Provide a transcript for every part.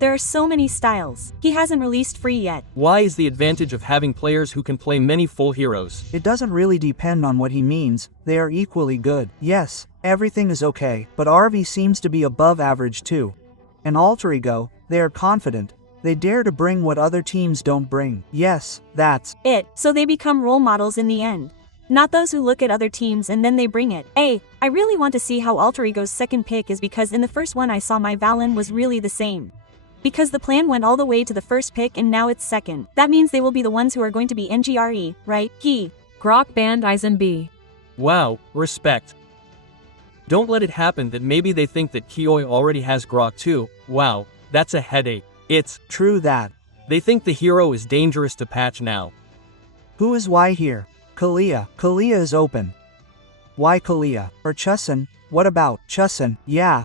There are so many styles. He hasn't released free yet. Why is the advantage of having players who can play many full heroes? It doesn't really depend on what he means, they are equally good. Yes, everything is okay, but RV seems to be above average too. An alterego, they are confident. They dare to bring what other teams don't bring. Yes, that's it. So they become role models in the end. Not those who look at other teams and then they bring it. I really want to see how Alterego's second pick is, because in the first one I saw my Valen was really the same. Because the plan went all the way to the first pick and now it's second. That means they will be the ones who are going to be NGRE, right? Grok band Eisen B. Wow, respect. Don't let it happen that maybe they think that Kioi already has Grok too. Wow, that's a headache. It's true that they think the hero is dangerous to patch now. Who is why here? Kalia. Kalia is open. Why Kalia? Or Chusin? What about Chusin? Yeah,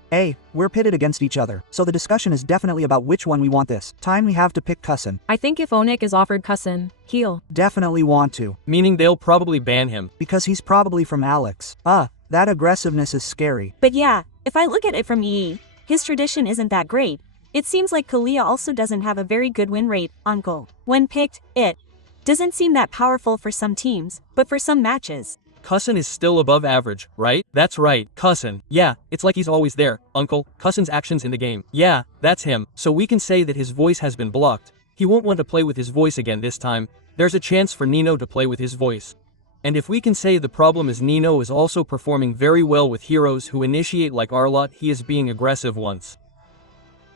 we're pitted against each other, so the discussion is definitely about which one we want this time. We have to pick Chusin. I think if ONIC is offered Chusin, he'll definitely want to. Meaning they'll probably ban him. Because he's probably from Alex. That aggressiveness is scary. But yeah, if I look at it from EE, his tradition isn't that great. It seems like Kalia also doesn't have a very good win rate, uncle. When picked, it doesn't seem that powerful for some teams, but for some matches. Chusin is still above average, right? That's right, Chusin. Yeah, it's like he's always there, uncle. Chusin's actions in the game. Yeah, that's him. So we can say that his voice has been blocked. He won't want to play with his voice again this time. There's a chance for Nino to play with his voice. And if we can say the problem is Nino is also performing very well with heroes who initiate like Arlott, he is being aggressive once.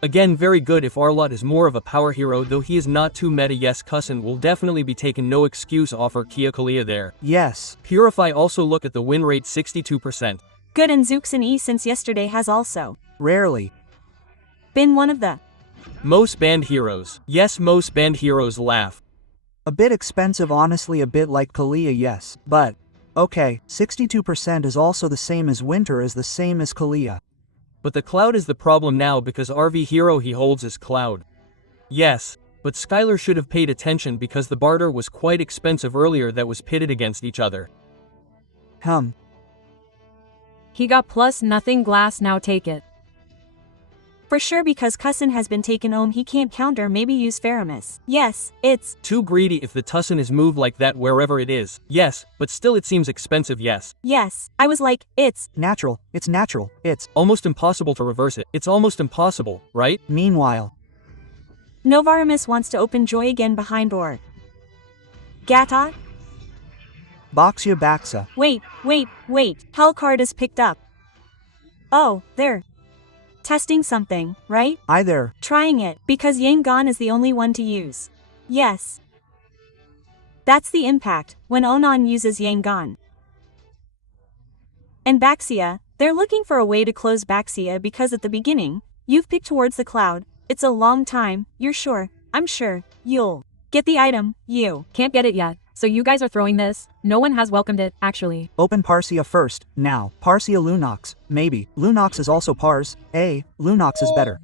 Again, very good if Arlott is more of a power hero, though he is not too meta. Yes, Chusin will definitely be taken, no excuse offer Kia Kalia there. Yes. Purify also look at the win rate 62%. Good, and Zooks in E since yesterday has also rarely been one of the most banned heroes. Yes, most banned heroes laugh. A bit expensive, honestly, a bit like Kalia, yes, but okay, 62% is also the same as Winter is the same as Kalia. But the Cloud is the problem now because RV hero he holds is Cloud. Yes, but Skylar should have paid attention because the barter was quite expensive earlier that was pitted against each other. He got plus nothing glass, now take it. For sure, because Chusin has been taken he can't counter, maybe use Faramis. Yes, it's too greedy if the Tussin is moved like that wherever it is. Yes, but still it seems expensive. Yes, I was like, it's natural, it's almost impossible to reverse it. It's almost impossible, right? Meanwhile, Novaramis wants to open Joy again behind or Gatot? Boxia Baxa. Wait, Hellcard is picked up. Oh, there. Testing something, right? Either. Trying it, because Yangon is the only one to use. Yes. That's the impact, when Onan uses Yangon. And Baxia, they're looking for a way to close Baxia because at the beginning, you've picked towards the Cloud. It's a long time, you're sure, I'm sure, you'll get the item, you can't get it yet. So you guys are throwing this? No one has welcomed it, actually. Open Parsia first, now. Parsia Lunox, maybe. Lunox is also Pars. Lunox is better.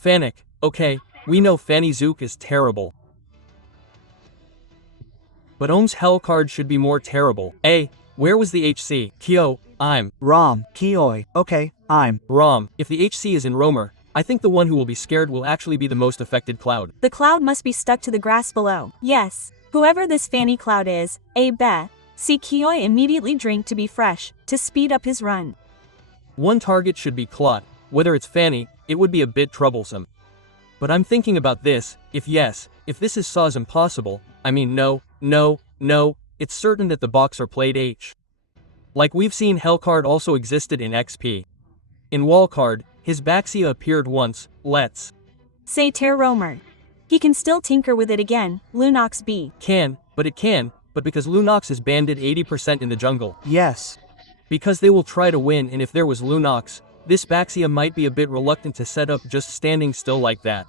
Fanic, okay, we know Fanny Zook is terrible. But Ohm's Hellcard should be more terrible. Where was the HC? Kyo, I'm Rom, Kioi, okay, I'm Rom. If the HC is in Romer, I think the one who will be scared will actually be the most affected Cloud. The Cloud must be stuck to the grass below. Yes. Whoever this Fanny Cloud is, see Kioi immediately drink to be fresh, to speed up his run. One target should be Clot. Whether it's Fanny, it would be a bit troublesome. But I'm thinking about this, if this is Saw's impossible, I mean no, it's certain that the box are played H. Like we've seen Hellcard also existed in XP. In Wallcard, his Baxia appeared once, let's say Ter Romer. He can still tinker with it again, Lunox B. But because Lunox is banded 80% in the jungle. Yes. Because they will try to win, and if there was Lunox, this Baxia might be a bit reluctant to set up just standing still like that.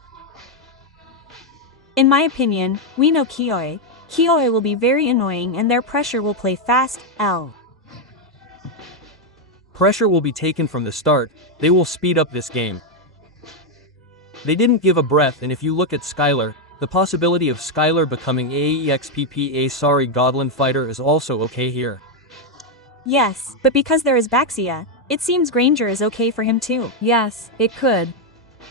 In my opinion, we know Kioi. Kioi will be very annoying and their pressure will play fast, Pressure will be taken from the start, they will speed up this game. They didn't give a breath, and if you look at Skylar, the possibility of Skylar becoming AEXPPA Godlin fighter is also okay here. Yes, but because there is Baxia, it seems Granger is okay for him too. Yes, it could.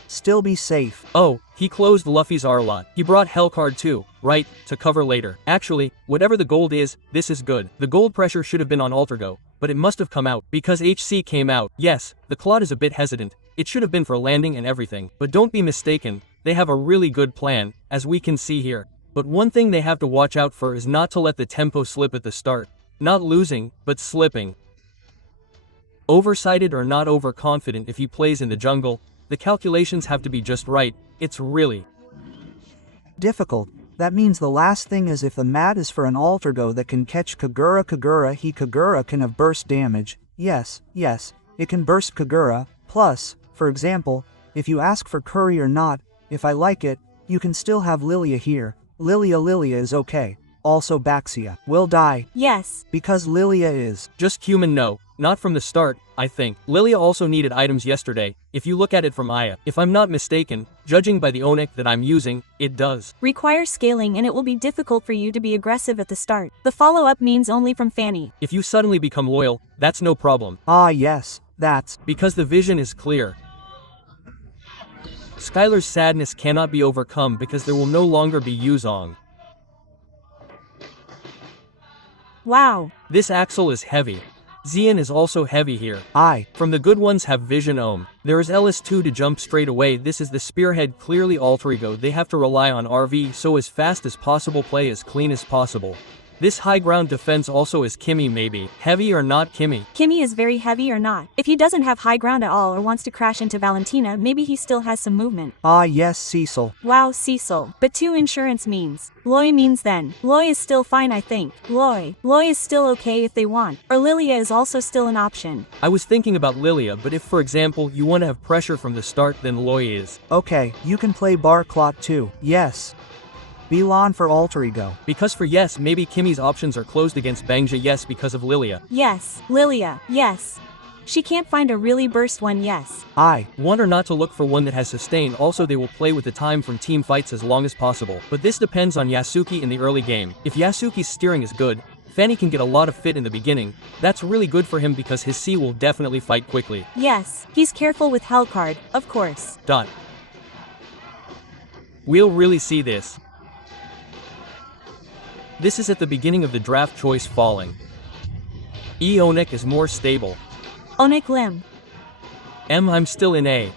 Still be safe. Oh, he closed Luffy's R lot. He brought Hellcard too, right, to cover later. Actually, whatever the gold is, this is good. The gold pressure should have been on alterego, but it must have come out, because HC came out. Yes, the Claude is a bit hesitant. It should have been for landing and everything. But don't be mistaken, they have a really good plan, as we can see here. But one thing they have to watch out for is not to let the tempo slip at the start. Not losing, but slipping. Oversighted or not overconfident if he plays in the jungle, the calculations have to be just right. It's really difficult. That means the last thing is if the mat is for an alterego that can catch Kagura Kagura can have burst damage. Yes, it can burst Kagura. Plus, for example, if you ask for curry or not, if I like it, you can still have Lilia here. Lilia is okay. Also Baxia will die. Yes. Because Lilia is just human. No, not from the start, I think. Lilia also needed items yesterday, if you look at it from Aya. If I'm not mistaken, judging by the ONIC that I'm using, it does require scaling and it will be difficult for you to be aggressive at the start. The follow-up means only from Fanny. If you suddenly become loyal, that's no problem. Ah yes, that's because the vision is clear. Skylar's sadness cannot be overcome because there will no longer be Yuzong. Wow. This Axel is heavy. Xian is also heavy here. From the good ones have Vision Ohm. There is Ellis too to jump straight away. This is the spearhead, clearly alterego. They have to rely on RV so as fast as possible, play as clean as possible. This high ground defense also is Kimmy maybe. Heavy or not Kimmy? Kimmy is very heavy or not. If he doesn't have high ground at all or wants to crash into Valentina, maybe he still has some movement. Ah yes, Cecil. Wow, Cecil. But 2 insurance means. Loy means then. Loy is still fine I think. Loy is still okay if they want. Or Lilia is also still an option. I was thinking about Lilia, but if for example you want to have pressure from the start, then Loy is. Okay, you can play Barclot too. Yes. Bilan for alterego. Because for yes, maybe Kimmy's options are closed against Bangja. Yes, because of Lilia. Yes, Lilia, yes. She can't find a really burst one. Yes. Want or not to look for one that has sustain. Also they will play with the time from team fights as long as possible. But this depends on Yasuki in the early game. If Yasuki's steering is good, Fanny can get a lot of fit in the beginning. That's really good for him because his C will definitely fight quickly. Yes, he's careful with Hellcard, of course. We'll really see this. This is at the beginning of the draft choice falling. ONIC is more stable. ONIC Lim. I'm still in A.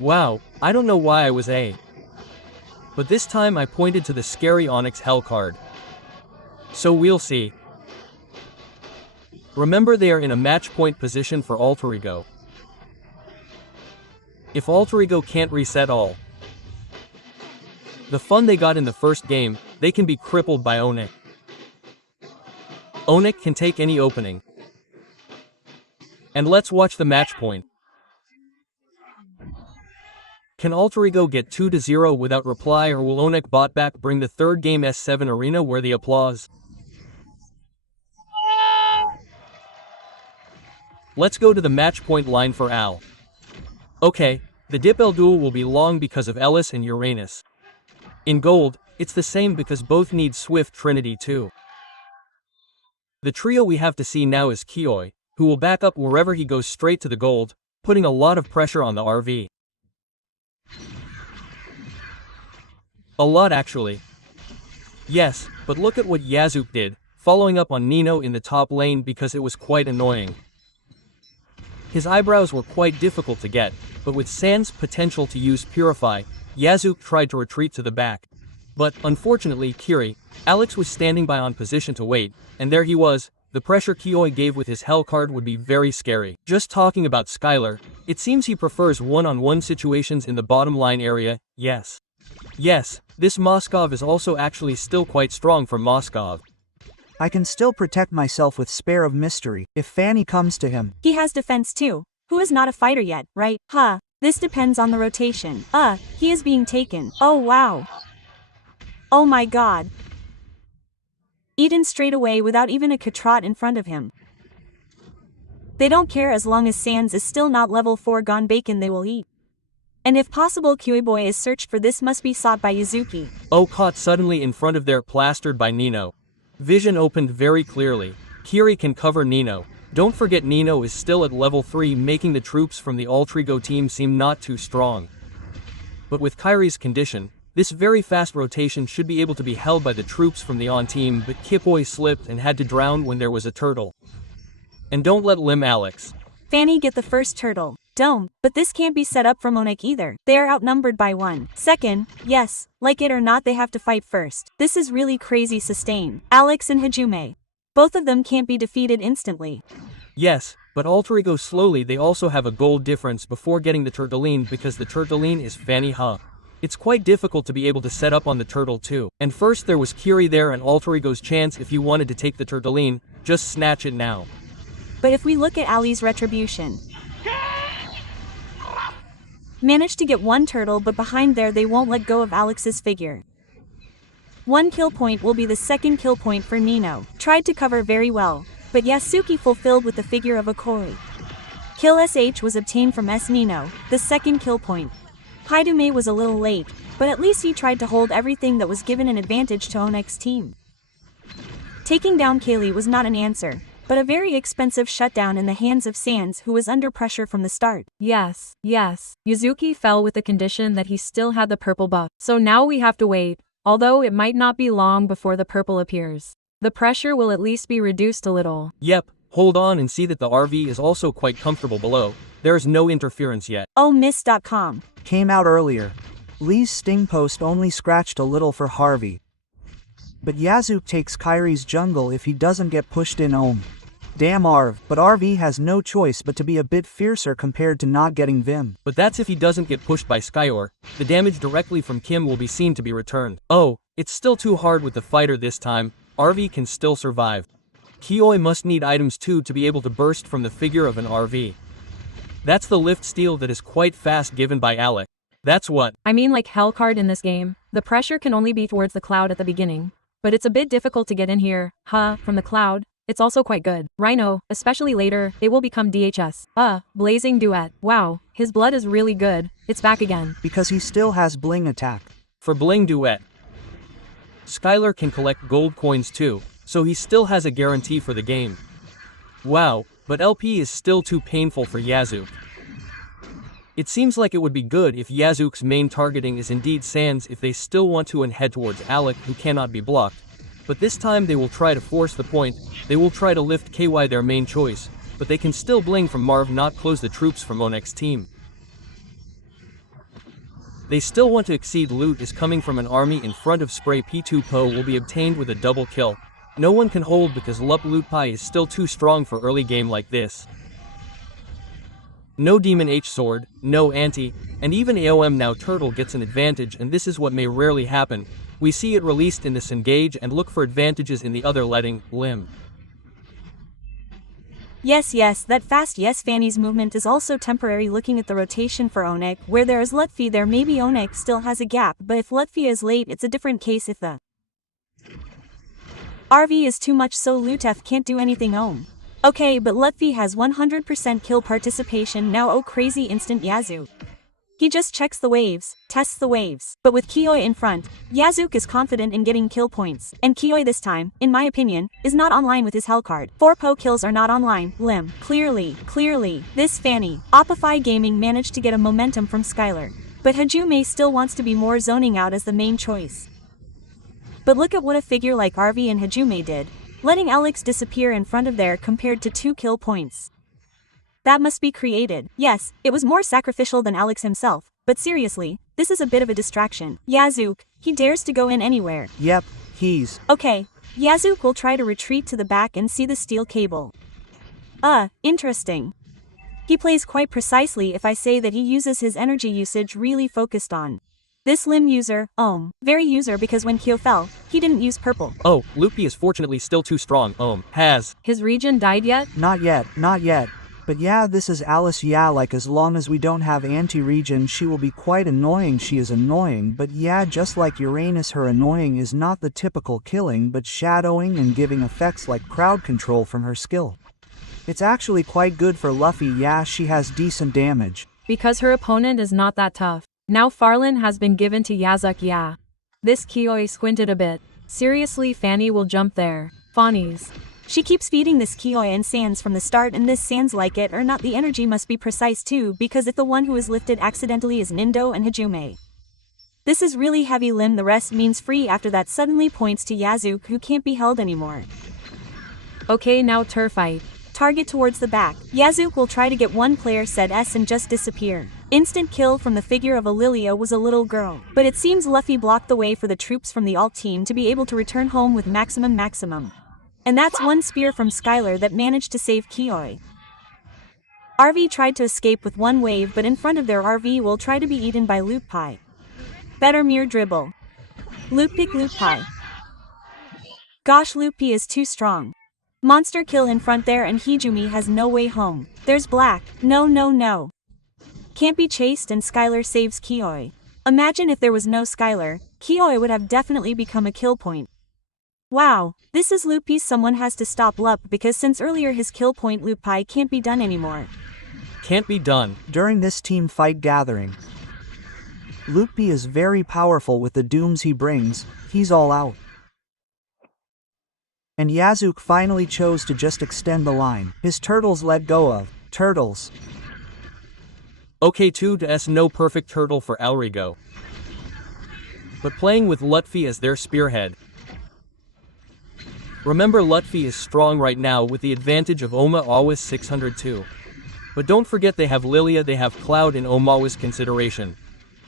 Wow, I don't know why I was A. But this time I pointed to the scary Onyx Hellcard. So we'll see. Remember they are in a match point position for alterego. If alterego can't reset all the fun they got in the first game, they can be crippled by ONIC. ONIC can take any opening. And let's watch the match point. Can alterego get 2-0 without reply, or will ONIC bot back bring the third game S7 Arena where the applause? Let's go to the match point line for Al. Okay, the Dipel duel will be long because of Ellis and Uranus. In gold, it's the same because both need Swift Trinity too. The trio we have to see now is Kioi, who will back up wherever he goes straight to the gold, putting a lot of pressure on the RV. A lot actually. Yes, but look at what Yazuk did, following up on Nino in the top lane because it was quite annoying. His eyebrows were quite difficult to get, but with Sans' potential to use Purify, Yazuk tried to retreat to the back. But, unfortunately, Alex was standing by on position to wait, and there he was. The pressure Kioi gave with his Hellcard would be very scary. Just talking about Skylar, it seems he prefers one-on-one situations in the bottom line area. Yes, this Moskov is also actually still quite strong for Moskov. I can still protect myself with Spare of Mystery, if Fanny comes to him. He has defense too. Who is not a fighter yet, right? This depends on the rotation. He is being taken. Oh wow. Oh my god. Eaten straight away without even a Katrat in front of him. They don't care as long as Sans is still not level 4 gone bacon they will eat. And if possible Kiwi is searched for, this must be sought by Yuzuki. Oh, caught suddenly in front of there, plastered by Nino. Vision opened very clearly. Kiri can cover Nino. Don't forget Nino is still at level 3, making the troops from the alterego team seem not too strong. But with Kairi's condition, this very fast rotation should be able to be held by the troops from the on team, but Kipoi slipped and had to drown when there was a turtle. And don't let Lim Alex. Fanny get the first turtle. Don't, but this can't be set up from ONIC either. They are outnumbered by 1. Second, yes, like it or not they have to fight first. This is really crazy sustain. Alex and Hajime. Both of them can't be defeated instantly. Yes, but alterego slowly they also have a gold difference before getting the turtleine because the turtleine is Fanny Ha. It's quite difficult to be able to set up on the turtle too. And first there was Kiri there and alterego's chance if you wanted to take the turtleine, just snatch it now. But if we look at Ali's retribution. Managed to get 1 turtle, but behind there they won't let go of Alex's figure. 1 kill point will be the second kill point for Nino. Tried to cover very well, but Yasuki fulfilled with the figure of a Koi. Kill SH was obtained from S Nino, the second kill point. Haidume was a little late, but at least he tried to hold everything that was given an advantage to ONIC's team. Taking down Kaylee was not an answer, but a very expensive shutdown in the hands of Sans, who was under pressure from the start. Yes. Yuzuki fell with the condition that he still had the purple buff. So now we have to wait, although it might not be long before the purple appears. The pressure will at least be reduced a little. Yep, hold on and see that the RV is also quite comfortable below. There is no interference yet. Oh, miss.com. Came out earlier. Lee's sting post only scratched a little for Harvey. But Yazuk takes Kairi's jungle if he doesn't get pushed in Ohm. Damn Arv, but RV has no choice but to be a bit fiercer compared to not getting Vim. But that's if he doesn't get pushed by Skyor. The damage directly from Kim will be seen to be returned. Oh, it's still too hard with the fighter this time. RV can still survive. Kioi must need items too to be able to burst from the figure of an RV. That's the lift steal that is quite fast given by Alec. That's what. I mean, like Hellcard in this game, the pressure can only be towards the cloud at the beginning. But it's a bit difficult to get in here, from the cloud. It's also quite good. Rhino, especially later, it will become DHS. Blazing Duet. Wow, his blood is really good. It's back again. Because he still has Bling attack. For Bling Duet, Skylar can collect gold coins too, so he still has a guarantee for the game. Wow, but LP is still too painful for Yazuk. It seems like it would be good if Yazuk's main targeting is indeed Sans if they still want to and head towards Alec, who cannot be blocked. But this time they will try to force the point. They will try to lift KY their main choice, but they can still Bling from Marv not close the troops from ONIC's team. They still want to exceed. Loot is coming from an army in front of Spray. P2 Po will be obtained with a double kill. No one can hold because Lup Loot Pai is still too strong for early game like this. No Demon H Sword, no Anti, and even AOM now Turtle gets an advantage, and this is what may rarely happen. We see it released in this engage and look for advantages in the other letting, Lim. Yes, that fast yes. Fanny's movement is also temporary. Looking at the rotation for ONIC, where there is Lutfi there maybe ONIC still has a gap, but if Lutfi is late it's a different case. If the RV is too much so Lutef can't do anything Ohm. Okay, but Lutfi has 100% kill participation now. Oh crazy instant Yazuk. He just checks the waves, tests the waves. But with Kioi in front, Yazuk is confident in getting kill points. And Kioi this time, in my opinion, is not online with his hell card. 4 Po kills are not online. Lim. Clearly. This Fanny. Opify Gaming managed to get a momentum from Skylar. But Hajime still wants to be more zoning out as the main choice. But look at what a figure like RV and Hajime did. Letting Alex disappear in front of there compared to 2 kill points. That must be created. Yes, it was more sacrificial than Alex himself, but seriously, this is a bit of a distraction. Yazuk, he dares to go in anywhere. Yep, he's... Okay, Yazuk will try to retreat to the back and see the steel cable. Interesting. He plays quite precisely if I say that he uses his energy usage really focused on. This Lim user, very user because when Kyo fell, he didn't use purple. Oh, Lupi is fortunately still too strong. Has his regen died yet? Not yet. But yeah, this is Alice. Yeah, like as long as we don't have anti-regen she will be quite annoying. She is annoying, but yeah, just like Uranus, her annoying is not the typical killing but shadowing and giving effects like crowd control from her skill. It's actually quite good for Luffy. Yeah, she has decent damage. Because her opponent is not that tough. Now Farlin has been given to Yazuk. Yeah. This Kioi squinted a bit. Seriously, Fanny will jump there. Fawnies. She keeps feeding this Kioi and Sans from the start, and this Sans, like it or not, the energy must be precise too, because if the one who is lifted accidentally is Nindo and Hajume. This is really heavy limb, the rest means free. After that suddenly points to Yazuk, who can't be held anymore. Okay, now tur fight. Target towards the back. Yazuk will try to get one player said S and just disappear. Instant kill from the figure of Alilia was a little girl. But it seems Luffy blocked the way for the troops from the alt team to be able to return home with maximum. And that's one spear from Skylar that managed to save Kioi. RV tried to escape with one wave, but in front of their RV will try to be eaten by Loot Pie. Better mere dribble. Loot pick Loot Pie. Gosh, Loot Pie is too strong. Monster kill in front there, and Hijumi has no way home. There's Black. No. Can't be chased, and Skylar saves Kioi. Imagine if there was no Skylar, Kioi would have definitely become a kill point. Wow, this is Loot Pie. Someone has to stop Lup, because since earlier his kill point Loot Pie can't be done anymore. Can't be done. During this team fight gathering, Loot Pie is very powerful with the dooms he brings. He's all out. And Yazuk finally chose to just extend the line. His turtles let go of. Turtles. Okay, 2-S no perfect turtle for Alrigo. But playing with Lutfi as their spearhead. Remember, Lutfi is strong right now with the advantage of Oma always 602. But don't forget they have Lilia, they have Cloud in Omawa's consideration.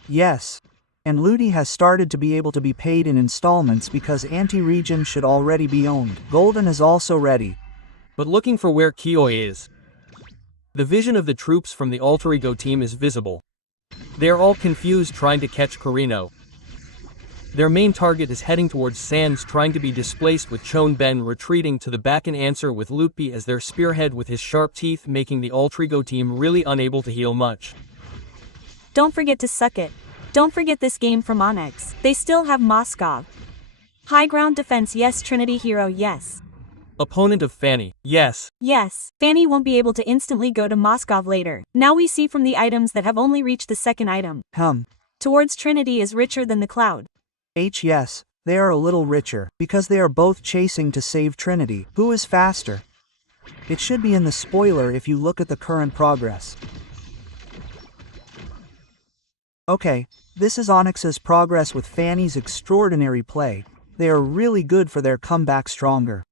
Yes. And Ludi has started to be able to be paid in installments because anti-region should already be owned. Golden is also ready. But looking for where Kioi is. The vision of the troops from the alterego team is visible. They are all confused trying to catch Corino. Their main target is heading towards Sans, trying to be displaced, with Chon Ben retreating to the back and answer with Loot Pie as their spearhead with his sharp teeth, making the alterego team really unable to heal much. Don't forget to suck it. Don't forget this game from ONIC. They still have Moskov. High ground defense, yes. Trinity hero, yes. Opponent of Fanny, yes. Yes, Fanny won't be able to instantly go to Moskov later. Now we see from the items that have only reached the second item. Towards Trinity is richer than the Cloud. Yes, they are a little richer, because they are both chasing to save Trinity. Who is faster? It should be in the spoiler if you look at the current progress. Okay, this is ONIC's progress with Fanny's extraordinary play. They are really good for their comeback stronger.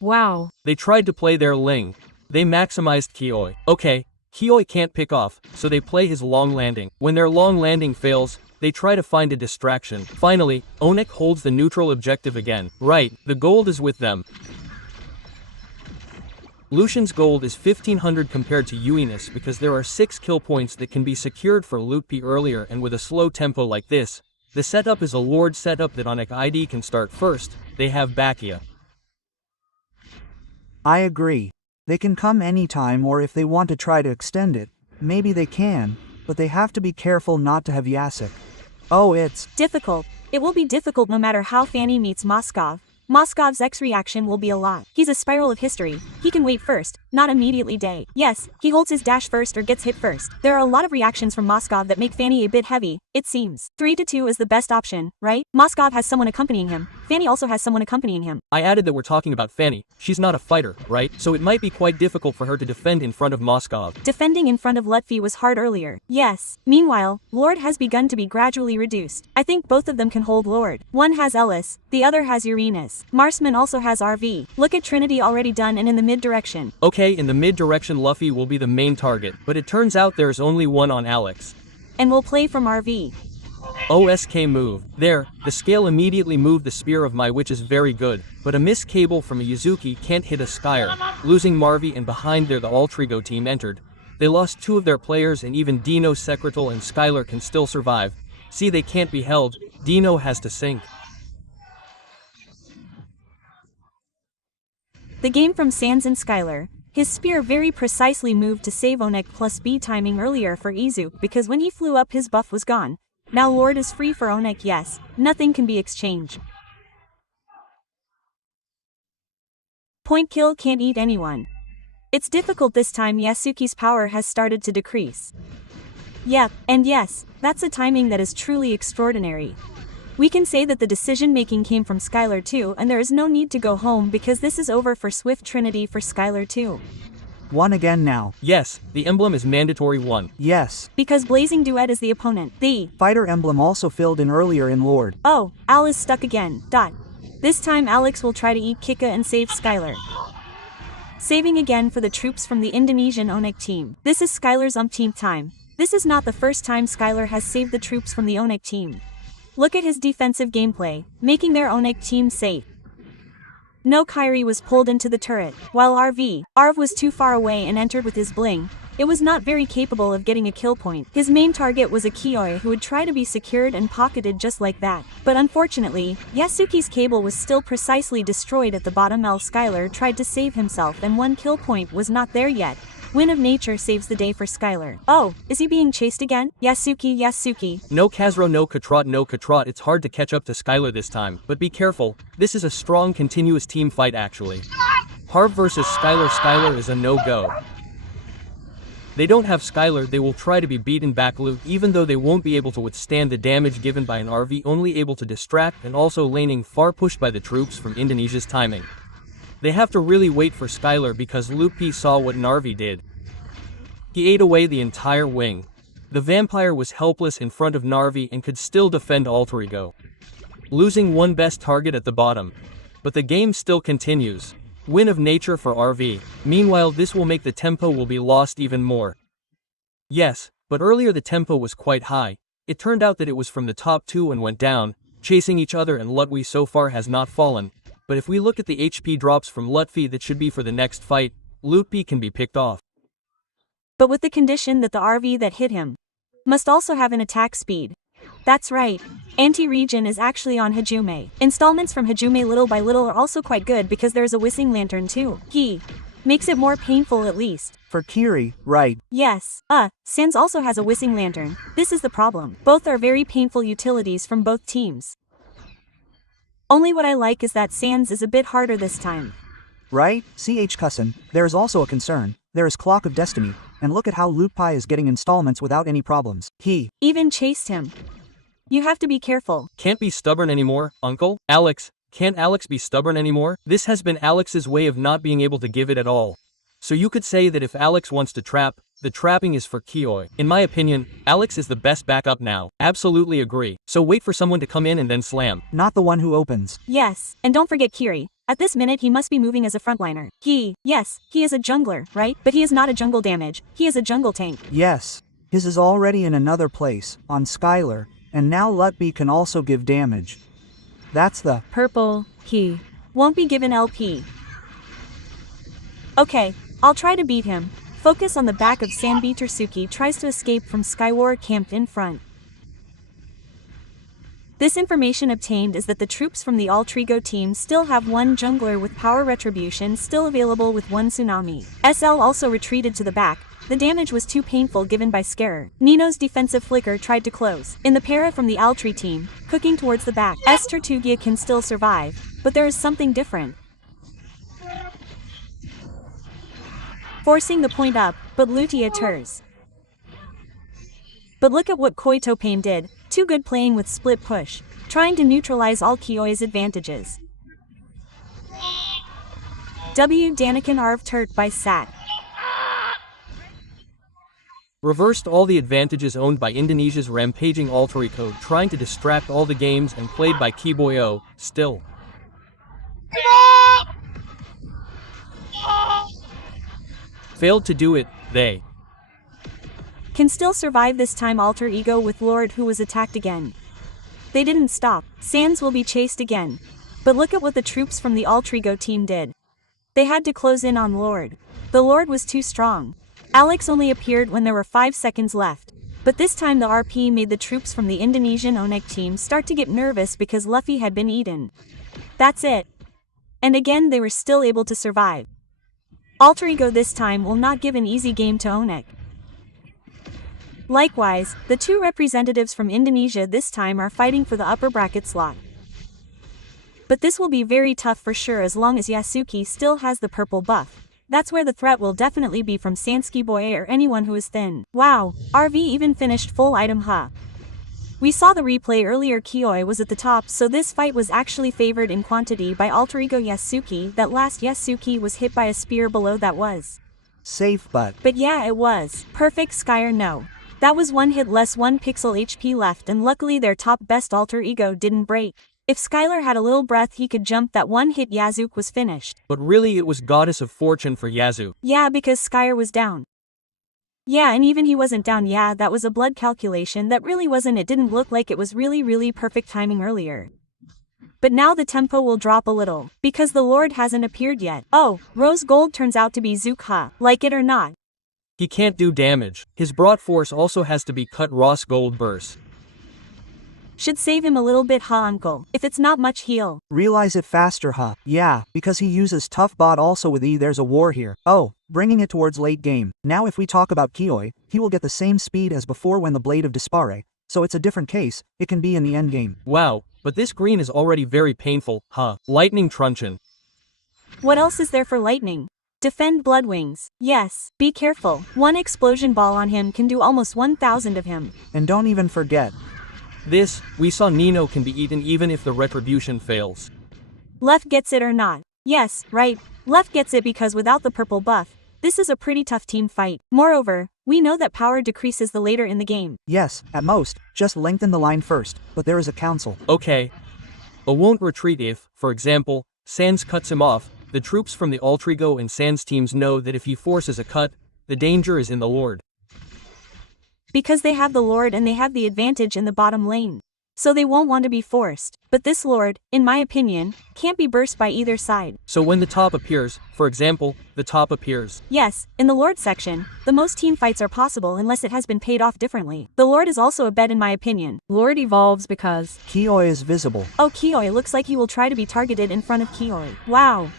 Wow. They tried to play their Ling. They maximized Kioi. Okay, Kioi can't pick off, so they play his long landing. When their long landing fails, they try to find a distraction. Finally, ONIC holds the neutral objective again. Right, the gold is with them. Lucian's gold is 1500 compared to Uinus because there are 6 kill points that can be secured for Loot Pie earlier, and with a slow tempo like this, the setup is a Lord setup that ONIC ID can start first. They have Bakia. I agree. They can come anytime, or if they want to try to extend it, maybe they can, but they have to be careful not to have Yasik. Oh, it's difficult. It will be difficult no matter how Fanny meets Moskov. Moskov's X reaction will be a lot. He's a spiral of history. He can wait first, not immediately day. Yes, he holds his dash first or gets hit first. There are a lot of reactions from Moskov that make Fanny a bit heavy, it seems. 3-2 is the best option, right? Moskov has someone accompanying him. Fanny also has someone accompanying him. I added that we're talking about Fanny. She's not a fighter, right? So it might be quite difficult for her to defend in front of Moskov. Defending in front of Lutfi was hard earlier. Yes. Meanwhile, Lord has begun to be gradually reduced. I think both of them can hold Lord. One has Ellis, the other has Uranus. Marsman also has RV. Look at Trinity already done and in the mid direction. Okay, in the mid direction Luffy will be the main target, but it turns out there's only one on Alex. And we'll play from RV. OSK move. There, the scale immediately moved the spear of my, which is very good, but a missed cable from a Yuzuki can't hit a Skyer, losing Marvy, and behind there the Altrigo team entered. They lost 2 of their players, and even Dino, Secretal, and Skylar can still survive. See, they can't be held. Dino has to sink. The game from Sans and Skylar. His spear very precisely moved to save ONIC plus B timing earlier for Izu, because when he flew up his buff was gone. Now Lord is free for ONIC, yes, nothing can be exchanged. Point kill can't eat anyone. It's difficult this time. Yasuki's power has started to decrease. Yep, and yes, that's a timing that is truly extraordinary. We can say that the decision-making came from Skylar too, and there is no need to go home because this is over for Swift Trinity for Skylar too. 1 again now. Yes, the emblem is mandatory 1. Yes. Because Blazing Duet is the opponent. The Fighter emblem also filled in earlier in Lord. Oh, Al is stuck again. This time Alex will try to eat Kika and save Skylar. Saving again for the troops from the Indonesian ONIC team. This is Skylar's umpteenth time. This is not the first time Skylar has saved the troops from the ONIC team. Look at his defensive gameplay, making their ONIC team safe. No, Kyrie was pulled into the turret, while Arv was too far away and entered with his bling. It was not very capable of getting a kill point. His main target was a Kioi who would try to be secured and pocketed just like that. But unfortunately, Yasuki's cable was still precisely destroyed at the bottom. Skylar tried to save himself and one kill point was not there yet. Win of Nature saves the day for Skylar. Oh, is he being chased again? Yasuki. No Kazro, no Katrot. It's hard to catch up to Skylar this time, but be careful. This is a strong continuous team fight actually. Harv versus Skylar is a no-go. They don't have Skylar, they will try to be beaten back Luke even though they won't be able to withstand the damage given by an RV only able to distract and also laning far pushed by the troops from Indonesia's timing. They have to really wait for Skylar because Luke P saw what an RV did. He ate away the entire wing. The vampire was helpless in front of Narvi and could still defend alterego, losing one best target at the bottom. But the game still continues. Win of Nature for RV. Meanwhile, this will make the tempo will be lost even more. Yes, but earlier the tempo was quite high. It turned out that it was from the top 2 and went down, chasing each other, and Lutfi so far has not fallen. But if we look at the HP drops from Lutfi, that should be for the next fight, Lutfi can be picked off. But with the condition that the RV that hit him must also have an attack speed. That's right. Anti-Regen is actually on Hajume. Installments from Hajume little by little are also quite good because there's a Whistling Lantern too. He makes it more painful at least. For Kiri, right. Yes. Sans also has a Whistling Lantern. This is the problem. Both are very painful utilities from both teams. Only what I like is that Sans is a bit harder this time. Right? CH Cussin, there is also a concern. There is Clock of Destiny, and look at how Lutfi is getting installments without any problems. He even chased him. You have to be careful. Can't be stubborn anymore, Uncle. Alex, can't Alex be stubborn anymore? This has been Alex's way of not being able to give it at all. So you could say that if Alex wants to trap, the trapping is for Kioi. In my opinion, Alex is the best backup now. Absolutely agree. So wait for someone to come in and then slam. Not the one who opens. Yes, and don't forget Kiri. At this minute he must be moving as a frontliner. Yes, he is a jungler, right? But he is not a jungle damage. He is a jungle tank. Yes. His is already in another place, on Skylar, and now Lutfi can also give damage. That's the purple. He won't be given LP. Okay, I'll try to beat him. Focus on the back of Sanbi. Tersuki tries to escape from Skywar camped in front. This information obtained is that the troops from the Alterego team still have one jungler with power retribution still available with one tsunami. SL also retreated to the back. The damage was too painful given by Scarer. Nino's defensive flicker tried to close. In the para from the Altri team, cooking towards the back. Tortugia can still survive, but there is something different. Forcing the point up, but Lutia ters. But look at what Koitopane did. Too good playing with split push, trying to neutralize all Kioi's advantages. Daniken Arv Turt by Sat. Reversed all the advantages owned by Indonesia's rampaging Alterego, trying to distract all the games, and played by Kiboyo, still. Failed to do it, they can still survive this time. Alterego with Lord who was attacked again. They didn't stop. Sans will be chased again. But look at what the troops from the Alterego team did. They had to close in on Lord. The Lord was too strong. Alex only appeared when there were 5 seconds left. But this time the RP made the troops from the Indonesian ONIC team start to get nervous because Luffy had been eaten. That's it. And again they were still able to survive. Alterego this time will not give an easy game to ONIC. Likewise, the two representatives from Indonesia this time are fighting for the upper bracket slot. But this will be very tough for sure as long as Yasuki still has the purple buff. That's where the threat will definitely be from Sansky Boy or anyone who is thin. Wow, RV even finished full item We saw the replay earlier. Kioi was at the top, so this fight was actually favored in quantity by alterego Yasuki. That last Yasuki was hit by a spear below. That was safe, but yeah, it was perfect. Skyer, no. That was one hit less, 1 pixel HP left, and luckily their top best alter ego didn't break. If Skylar had a little breath, he could jump. That one hit. Yazuk was finished. But really it was Goddess of Fortune for Yazuk. Yeah, because Skyer was down. Yeah, and even he wasn't down. Yeah, that was a blood calculation. That really wasn't. It didn't look like it was really perfect timing earlier. But now the tempo will drop a little, because the Lord hasn't appeared yet. Oh, Rose Gold turns out to be Zukha, like it or not. He can't do damage. His brought force also has to be cut. Ross Gold burst. Should save him a little bit, huh, uncle? If it's not much, heal. realize it faster, huh? Yeah, because he uses tough bot also with E. There's a war here. Oh, bringing it towards late game. Now if we talk about Kioi, he will get the same speed as before when the Blade of Dispare, so it's a different case. It can be in the end game. Wow, but this green is already very painful, huh? Lightning Truncheon. What else is there for lightning? Defend Bloodwings. Yes, be careful. One explosion ball on him can do almost 1,000 of him. And don't even forget. This, we saw Nino can be eaten even if the retribution fails. Left gets it or not. Yes, right. Left gets it because without the purple buff, this is a pretty tough team fight. Moreover, we know that power decreases the later in the game. Yes, at most, just lengthen the line first, but there is a counsel. Okay. A won't retreat if, for example, Sans cuts him off. The troops from the Altrigo and Sans teams know that if he forces a cut, the danger is in the Lord. Because they have the Lord and they have the advantage in the bottom lane. So they won't want to be forced. But this Lord, in my opinion, can't be burst by either side. So when the top appears, for example, the top appears. Yes, in the Lord section, the most team fights are possible unless it has been paid off differently. The Lord is also a bet in my opinion. Lord evolves because Kioi is visible. Oh, Kioi looks like he will try to be targeted in front of Kioi. Wow.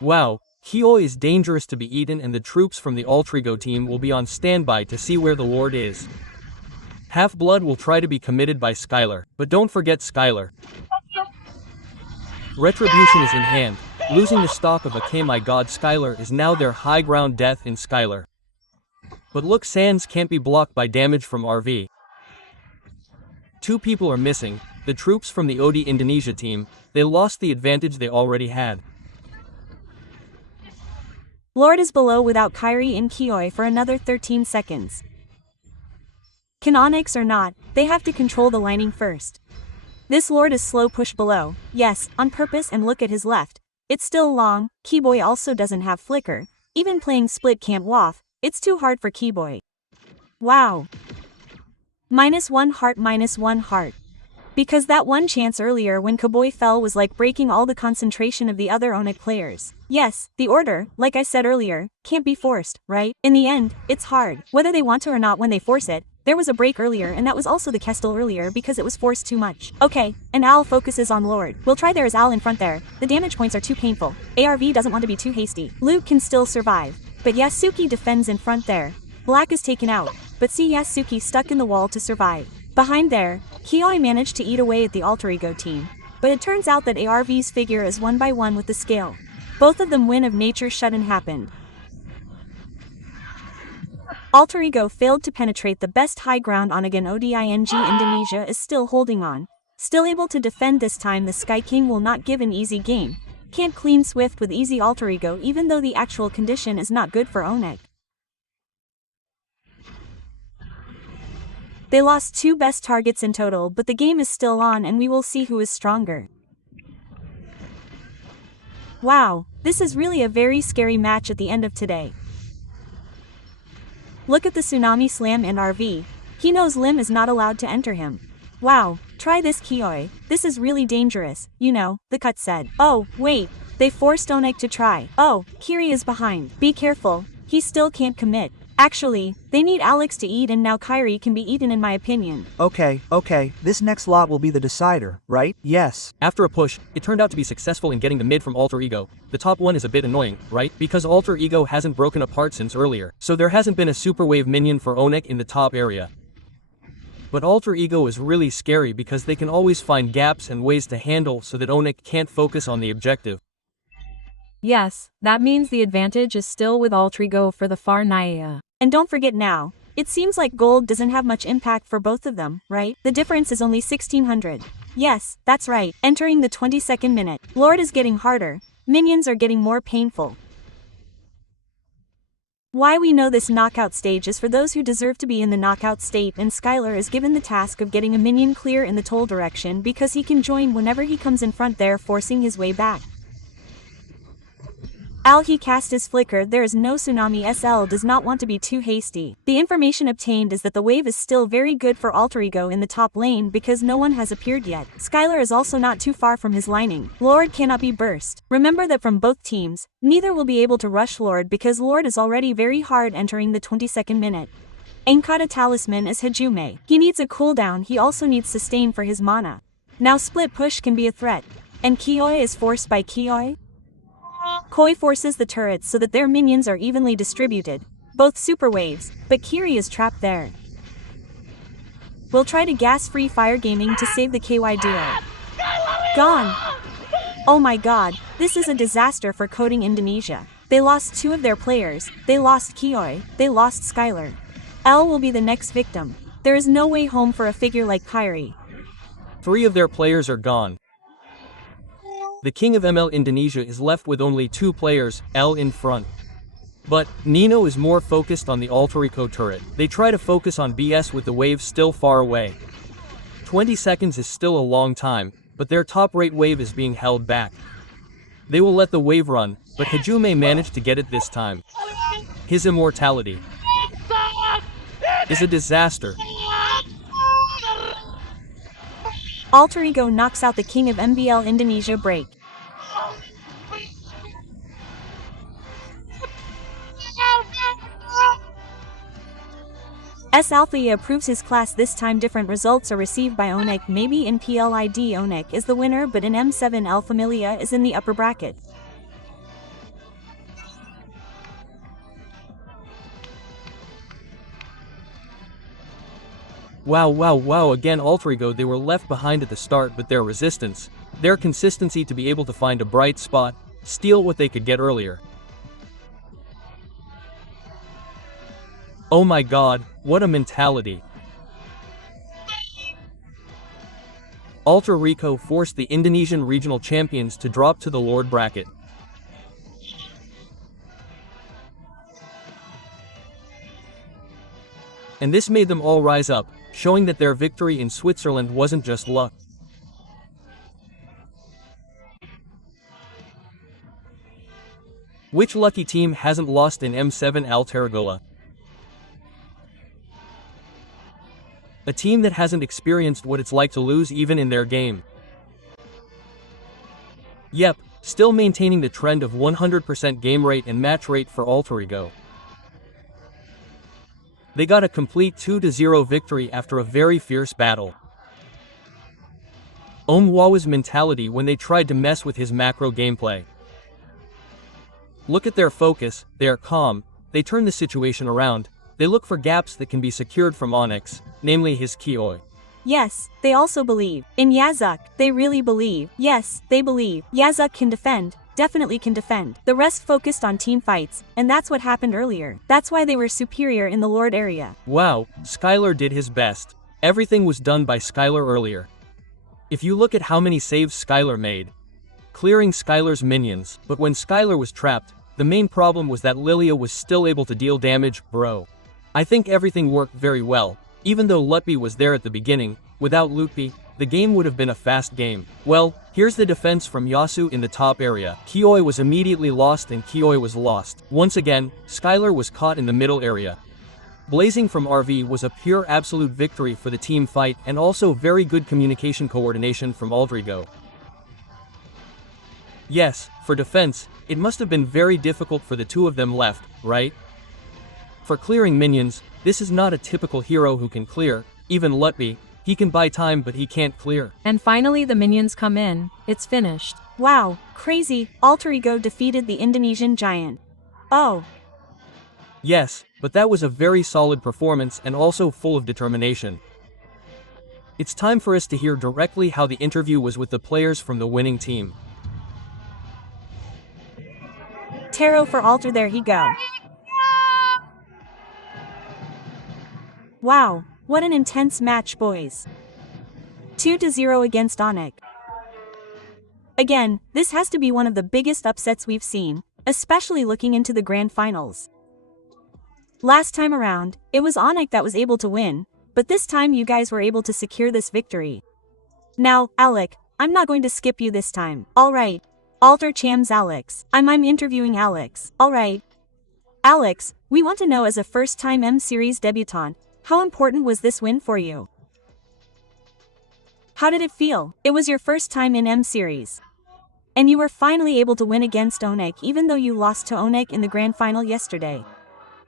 Wow, Kioi is dangerous to be eaten and the troops from the Altrigo team will be on standby to see where the Lord is. Half-Blood will try to be committed by Skylar, but don't forget Skylar. Retribution is in hand. Losing the stock of a K. My god, Skylar is now their high ground. Death in Skylar. But look, Sans can't be blocked by damage from RV. 2 people are missing, the troops from the OD Indonesia team. They lost the advantage they already had. Lord is below without Kyrie and Kioi for another 13 seconds. Can ONIC or not, they have to control the lining first. This Lord is slow push below, yes, on purpose, and look at his left. It's still long. Keyboy also doesn't have flicker. Even playing split can't waff. It's too hard for Keyboy. Wow. -1 heart, -1 heart. Because that one chance earlier when Keyboy fell was like breaking all the concentration of the other ONIC players. Yes, the order, like I said earlier, can't be forced, right? In the end, it's hard, whether they want to or not when they force it. There was a break earlier and that was also the Kestel earlier because it was forced too much. Okay, and Al focuses on Lord. We'll try. There is Al in front there. The damage points are too painful. ARV doesn't want to be too hasty. Luke can still survive. But Yasuki defends in front there. Black is taken out, but see Yasuki stuck in the wall to survive. Behind there, Kioi managed to eat away at the Alterigo team. But it turns out that ARV's figure is 1 by 1 with the scale. Both of them win of nature shut-in happened. Alterigo failed to penetrate the best high ground. Onagan ODING Indonesia is still holding on. Still able to defend this time. The Sky King will not give an easy game. Can't clean Swift with easy Alterigo even though the actual condition is not good for ONIC. They lost 2 best targets in total, but the game is still on and we will see who is stronger. Wow, this is really a very scary match at the end of today. Look at the Tsunami Slam and RV. He knows Lim is not allowed to enter him. Wow, try this Kioi. This is really dangerous, you know, the cut said. Oh, wait, they forced ONIC to try. Oh, Kiri is behind. Be careful, he still can't commit. Actually, they need Alex to eat and now Kyrie can be eaten in my opinion. Okay, this next lot will be the decider, right? Yes. After a push, it turned out to be successful in getting the mid from Alter Ego. The top one is a bit annoying, right? Because Alter Ego hasn't broken apart since earlier, so there hasn't been a super wave minion for ONIC in the top area. But Alter Ego is really scary because they can always find gaps and ways to handle so that ONIC can't focus on the objective. Yes, that means the advantage is still with Altrigo for the Far Naya. And don't forget now, It seems like gold doesn't have much impact for both of them, right? The difference is only 1600. Yes, that's right, entering the 22nd minute. Lord is getting harder. Minions are getting more painful. Why we know this knockout stage is for those who deserve to be in the knockout state, and Skylar is given the task of getting a minion clear in the toll direction because he can join whenever he comes in front there, forcing his way back. He cast his flicker. There is no tsunami. SL does not want to be too hasty. The information obtained is that the wave is still very good for alterego in the top lane because no one has appeared yet. Skylar is also not too far from his lining. Lord cannot be burst. Remember that from both teams, neither will be able to rush Lord because Lord is already very hard entering the 22nd minute. Ankata Talisman is Hajume. He needs a cooldown. He also needs sustain for his mana. Now split push can be a threat. And Kioi is forced by Kioi. Koi forces the turrets so that their minions are evenly distributed, both super waves, but Kiri is trapped there. We'll try to gas free Fire Gaming to save the KY duo. Gone! Oh my god, this is a disaster for Coding Indonesia. They lost 2 of their players, they lost Kioi, they lost Skylar. L will be the next victim. There is no way home for a figure like Kyrie. 3 of their players are gone. The king of ML Indonesia is left with only 2 players, L in front. But Nino is more focused on the alterego turret. They try to focus on BS with the wave still far away. 20 seconds is still a long time, but their top rate wave is being held back. They will let the wave run, but Hajume managed to get it this time. His immortality is a disaster. Alterego knocks out the king of MPL Indonesia break. Althea proves his class this time. Different results are received by ONIC. Maybe in PLID ONIC is the winner, but in M7 El Familia is in the upper bracket. Wow, again alterego. They were left behind at the start, but their resistance, their consistency to be able to find a bright spot, steal what they could get earlier. Oh my god, what a mentality. Alterego forced the Indonesian regional champions to drop to the Lord bracket. And this made them all rise up, showing that their victory in Switzerland wasn't just luck. Which lucky team hasn't lost in M7 Alterego? A team that hasn't experienced what it's like to lose even in their game. Yep, still maintaining the trend of 100% game rate and match rate for Alterego. They got a complete 2-0 victory after a very fierce battle. Wawa's mentality when they tried to mess with his macro gameplay. Look at their focus, they are calm, they turn the situation around, they look for gaps that can be secured from ONIC, namely his Kioi. Yes, they also believe. In Yazuk, they really believe. Yes, they believe. Yazuk can defend. Definitely can defend. The rest focused on team fights, and that's what happened earlier. That's why they were superior in the Lord area. Wow, Skylar did his best. Everything was done by Skylar earlier. If you look at how many saves Skylar made, clearing Skylar's minions, but when Skylar was trapped, the main problem was that Lilia was still able to deal damage, bro. I think everything worked very well, even though Lutby was there at the beginning. Without Lutby, the game would have been a fast game. Well, here's the defense from Yasu in the top area. Kioi was immediately lost and Kioi was lost. Once again, Skylar was caught in the middle area. Blazing from RV was a pure absolute victory for the team fight and also very good communication coordination from Alterego. Yes, for defense, it must have been very difficult for the 2 of them left, right? For clearing minions, this is not a typical hero who can clear. Even Lutby, he can buy time but he can't clear. And finally the minions come in, it's finished. Wow, crazy, Alterego defeated the Indonesian giant. Oh. Yes, but that was a very solid performance and also full of determination. It's time for us to hear directly how the interview was with the players from the winning team. Tarot for Alter, there he go. Wow, what an intense match, boys. 2-0 against ONIC. Again, this has to be one of the biggest upsets we've seen, especially looking into the grand finals. Last time around, it was ONIC that was able to win, but this time you guys were able to secure this victory. Now, Alec, I'm not going to skip you this time. Alright. Alter Chams Alex. I'm interviewing Alex. Alright. Alex, we want to know as a first-time M-Series debutant, how important was this win for you? How did it feel? It was your first time in M-Series. And you were finally able to win against ONIC even though you lost to ONIC in the grand final yesterday.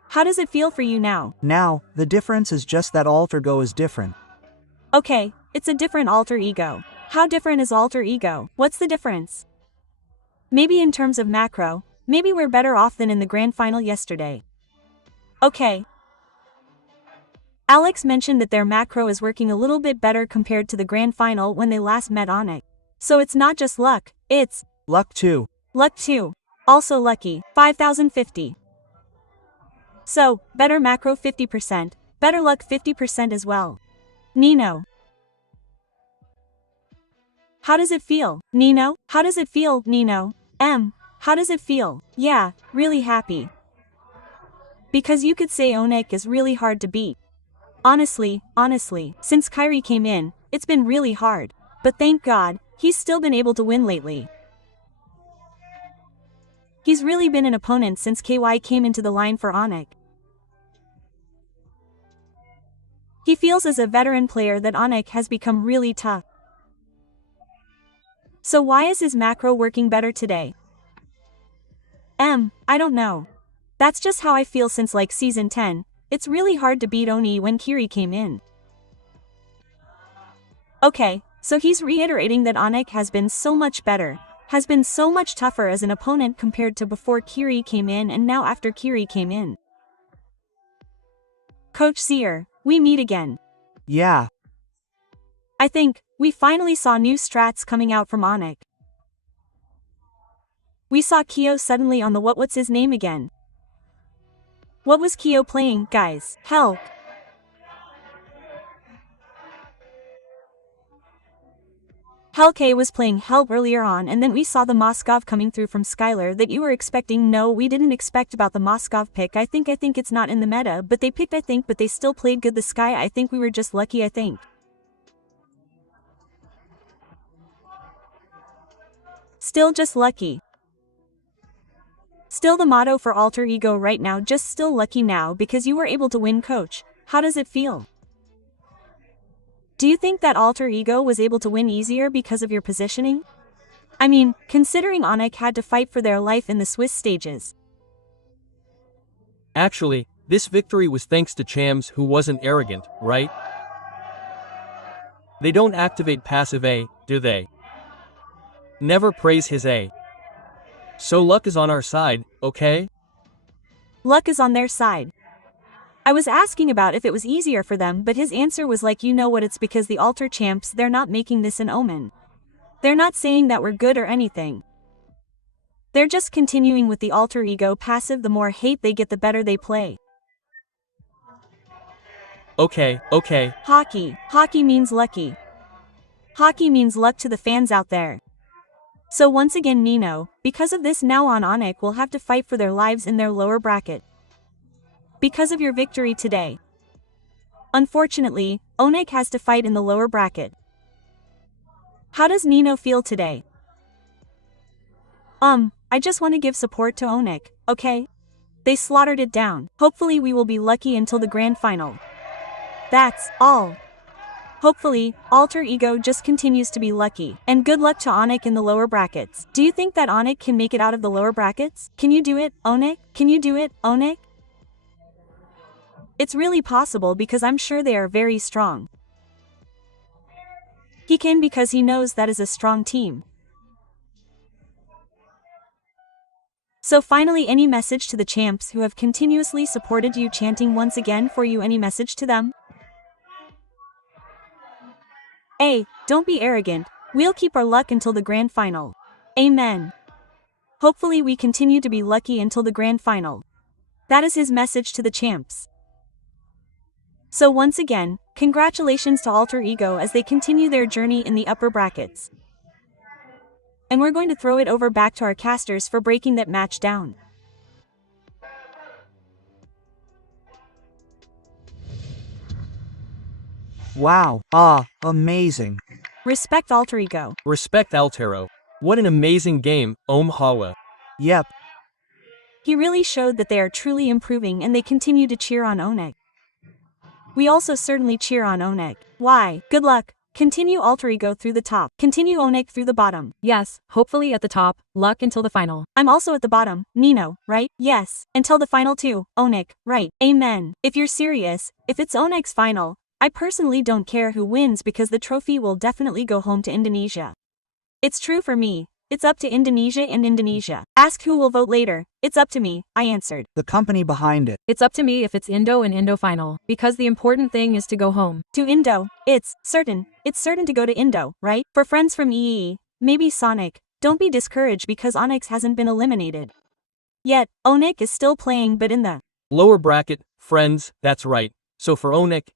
How does it feel for you now? Now, the difference is just that alterego is different. Okay, it's a different alter ego. How different is alter ego? What's the difference? Maybe in terms of macro, maybe we're better off than in the grand final yesterday. Okay. Alex mentioned that their macro is working a little bit better compared to the grand final when they last met ONIC. So it's not just luck, it's luck too. Luck too. Also lucky, 5050. So, better macro 50%, better luck 50% as well. Nino. How does it feel, Nino? How does it feel, Nino? How does it feel? Yeah, really happy. Because you could say ONIC is really hard to beat. Honestly, since Kyrie came in, it's been really hard. But thank God, he's still been able to win lately. He's really been an opponent since KY came into the line for ONIC. He feels as a veteran player that ONIC has become really tough. So why is his macro working better today? I don't know. That's just how I feel since like season 10, it's really hard to beat Oni when Kiri came in. Okay, so he's reiterating that ONIC has been so much better, has been so much tougher as an opponent compared to before Kiri came in and now after Kiri came in. Coach Seer, we meet again. Yeah. I think, we finally saw new strats coming out from ONIC. We saw Kyo suddenly on the what's his name again? What was Kyo playing, guys? Help! Hellk was playing Help earlier on and then we saw the Moskov coming through from Skylar that you were expecting. No, we didn't expect about the Moskov pick. I think it's not in the meta, but they picked but they still played good the Sky. I think we were just lucky. Still just lucky. Still the motto for alter ego right now, just still lucky now because you were able to win, coach. How does it feel? Do you think that alter ego was able to win easier because of your positioning? I mean, considering ONIC had to fight for their life in the Swiss stages. Actually, this victory was thanks to Chams, who wasn't arrogant, right? They don't activate passive A, do they? Never praise his A. So luck is on our side, okay? Luck is on their side. I was asking about if it was easier for them, but his answer was like, you know what, it's because the alter champs, they're not making this an omen. They're not saying that we're good or anything. They're just continuing with the alter ego passive. The more hate they get, the better they play. Okay. Hockey means lucky. Hockey means luck to the fans out there. So once again, Nino, because of this, now on ONIC will have to fight for their lives in their lower bracket. Because of your victory today. Unfortunately, ONIC has to fight in the lower bracket. How does Nino feel today? I just want to give support to ONIC, okay? They slaughtered it down. Hopefully we will be lucky until the grand final. That's all. Hopefully, alter ego just continues to be lucky. And good luck to ONIC in the lower brackets. Do you think that ONIC can make it out of the lower brackets? Can you do it, ONIC? Can you do it, ONIC? It's really possible because I'm sure they are very strong. He can because he knows that is a strong team. So finally, any message to the champs who have continuously supported you, chanting once again for you, any message to them? A, don't be arrogant, we'll keep our luck until the grand final. Amen. Hopefully we continue to be lucky until the grand final. That is his message to the champs. So once again, congratulations to Alter Ego as they continue their journey in the upper brackets. And we're going to throw it over back to our casters for breaking that match down. Wow, amazing. Respect Alter Ego. Respect Altero. What an amazing game, Hawa. Yep, He really showed that they are truly improving and they continue to cheer on ONIC. We also certainly cheer on ONIC. Why? Good luck. Continue Alter Ego through the top. Continue ONIC through the bottom. Yes, hopefully at the top, luck until the final. I'm also at the bottom, Nino, right? Yes. Until the final too, ONIC, right? Amen. If you're serious, if it's ONIC's final, I personally don't care who wins because the trophy will definitely go home to Indonesia. It's true for me. It's up to Indonesia and Indonesia. Ask who will vote later. It's up to me, I answered. the company behind it. It's up to me if it's Indo and Indo final, because the important thing is to go home. To Indo, it's certain to go to Indo, right? For friends from EE, maybe Sonic, don't be discouraged because Onyx hasn't been eliminated. Yet, ONIC is still playing but in the Lower bracket, friends, that's right. So for ONIC,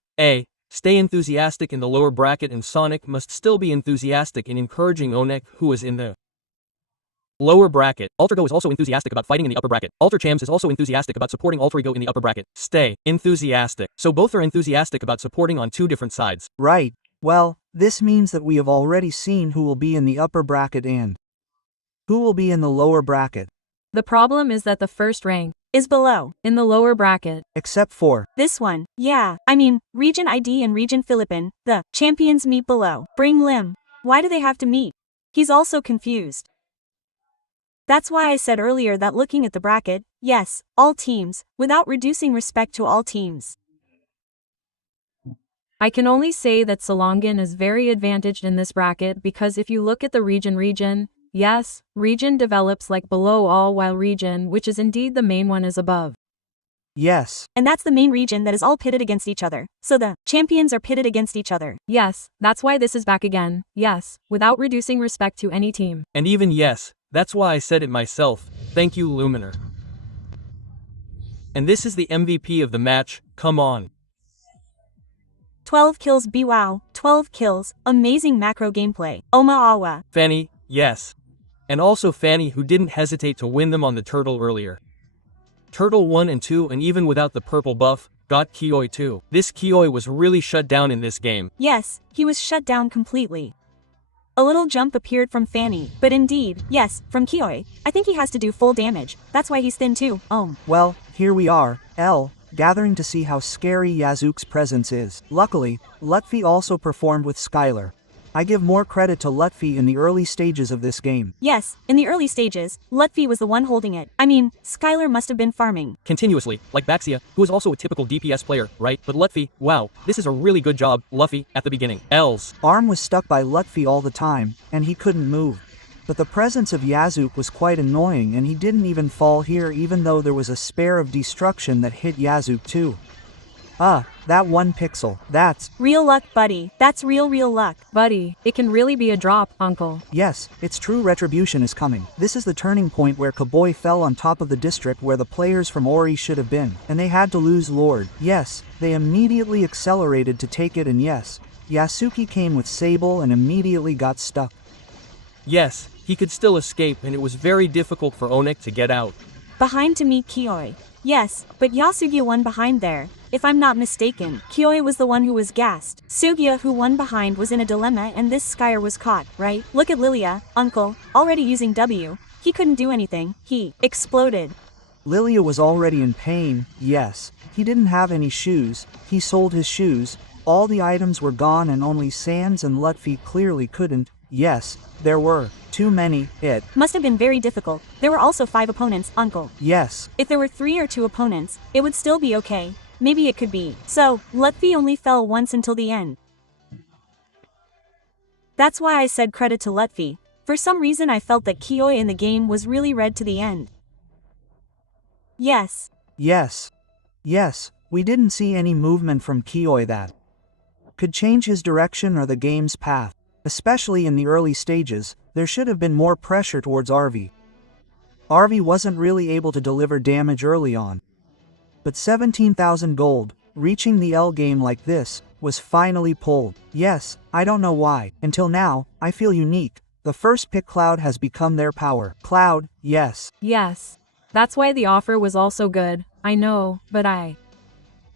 stay enthusiastic in the lower bracket and Sonic must still be enthusiastic in encouraging ONIC who is in the lower bracket. Alterego is also enthusiastic about fighting in the upper bracket. Alter Chams is also enthusiastic about supporting Alterego in the upper bracket. Stay enthusiastic. So both are enthusiastic about supporting on two different sides. Right. Well, this means that we have already seen who will be in the upper bracket and who will be in the lower bracket, The problem is that the first rank, is below. in the lower bracket, except for This one, yeah, I mean, Region ID and Region Philippine, the champions meet below. Bring Lim. Why do they have to meet? He's also confused. That's why I said earlier that looking at the bracket, yes, all teams, without reducing respect to all teams. I can only say that Selangor is very advantaged in this bracket because if you look at the region, yes, region develops like below all while region, which is indeed the main one, is above. yes, And that's the main region that is all pitted against each other. So the champions are pitted against each other. Yes, that's why this is back again, yes, without reducing respect to any team. And even yes, that's why I said it myself. Thank you, Luminar. And this is the MVP of the match, come on. 12 kills wow, 12 kills, amazing macro gameplay. Awa. Fanny, yes. And also Fanny who didn't hesitate to win them on the Turtle earlier. Turtle 1 and 2 and even without the purple buff, got Kioi too. This Kioi was really shut down in this game. Yes, he was shut down completely. A little jump appeared from Fanny, but indeed, yes, from Kioi. I think he has to do full damage. That's why he's thin too. well, here we are, gathering to see how scary Yazuk's presence is. Luckily, Lutfi also performed with Skylar. I give more credit to Lutfi in the early stages of this game. Yes, in the early stages, Lutfi was the one holding it. I mean, Skylar must have been farming Continuously, like Baxia, who is also a typical DPS player, right? But Lutfi, wow, this is a really good job, Luffy, at the beginning. Els. Arm was stuck by Lutfi all the time, and he couldn't move. But the presence of Yazuk was quite annoying and he didn't even fall here even though there was a spare of destruction that hit Yazuk too. That 1 pixel, that's real luck, buddy. That's real luck. Buddy, it can really be a drop, uncle. yes, its true retribution is coming. This is the turning point where Kaboy fell on top of the district where the players from Ori should have been, and they had to lose Lord. Yes, they immediately accelerated to take it and yes, Yasuki came with Sable and immediately got stuck. Yes, he could still escape and it was very difficult for ONIC to get out. Behind to meet Kioi. Yes, but Yasugi won behind there. If I'm not mistaken, Kioi was the one who was gassed. Sugia who won behind was in a dilemma and this Skyer was caught, right? Look at Lilia, uncle, already using W. He couldn't do anything, he exploded. Lilia was already in pain, yes. He didn't have any shoes, he sold his shoes, all the items were gone and only Sans and Lutfi clearly couldn't. Yes, there were too many. It must have been very difficult. There were also 5 opponents, uncle. Yes. If there were 3 or 2 opponents, it would still be okay. Maybe it could be. So, Lutfi only fell once until the end. That's why I said credit to Lutfi. For some reason I felt that Kioi in the game was really red to the end. Yes. Yes. Yes, we didn't see any movement from Kioi that could change his direction or the game's path. Especially in the early stages, there should have been more pressure towards RV. RV wasn't really able to deliver damage early on. But 17,000 gold, reaching the L game like this, was finally pulled. Yes, I don't know why. Until now, I feel unique. The first pick Cloud has become their power. Cloud, yes. Yes. That's why the offer was also good. I know, but I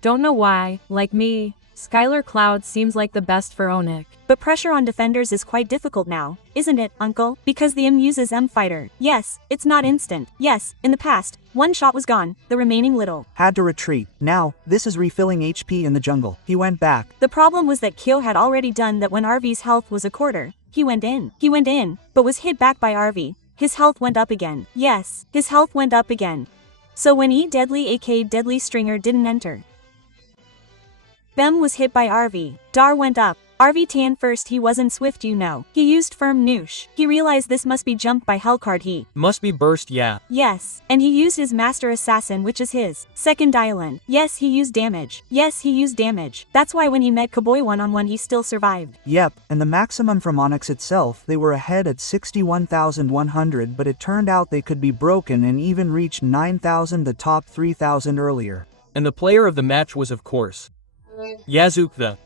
don't know why, like me, Skylar Cloud seems like the best for ONIC. But pressure on defenders is quite difficult now, isn't it, Uncle? Because the M uses M fighter. Yes, it's not instant. Yes, in the past, one shot was gone, the remaining little Had to retreat. Now, this is refilling HP in the jungle. He went back. The problem was that Kyo had already done that when RV's health was a quarter. He went in, but was hit back by RV. His health went up again. Yes, his health went up again. So when Deadly aka Deadly Stringer didn't enter, Bem was hit by RV. Dar went up. RV tan first he wasn't swift you know. He used firm noosh. He realized this must be jumped by Hellcard he. Must be burst, yeah. Yes, and he used his Master Assassin which is his second Dylan. Yes he used damage. Yes he used damage. That's why when he met Cowboy one-on-one he still survived. Yep, and the maximum from ONIC itself, they were ahead at 61,100 but it turned out they could be broken and even reach 9,000 the top 3,000 earlier. And the player of the match was of course Yazuk the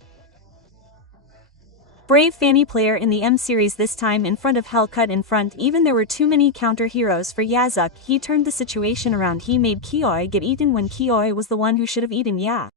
brave Fanny player in the M series this time in front of Hellcut in front even there were too many counter heroes for Yazuk he turned the situation around he made Kioi get eaten when Kioi was the one who should have eaten Ya.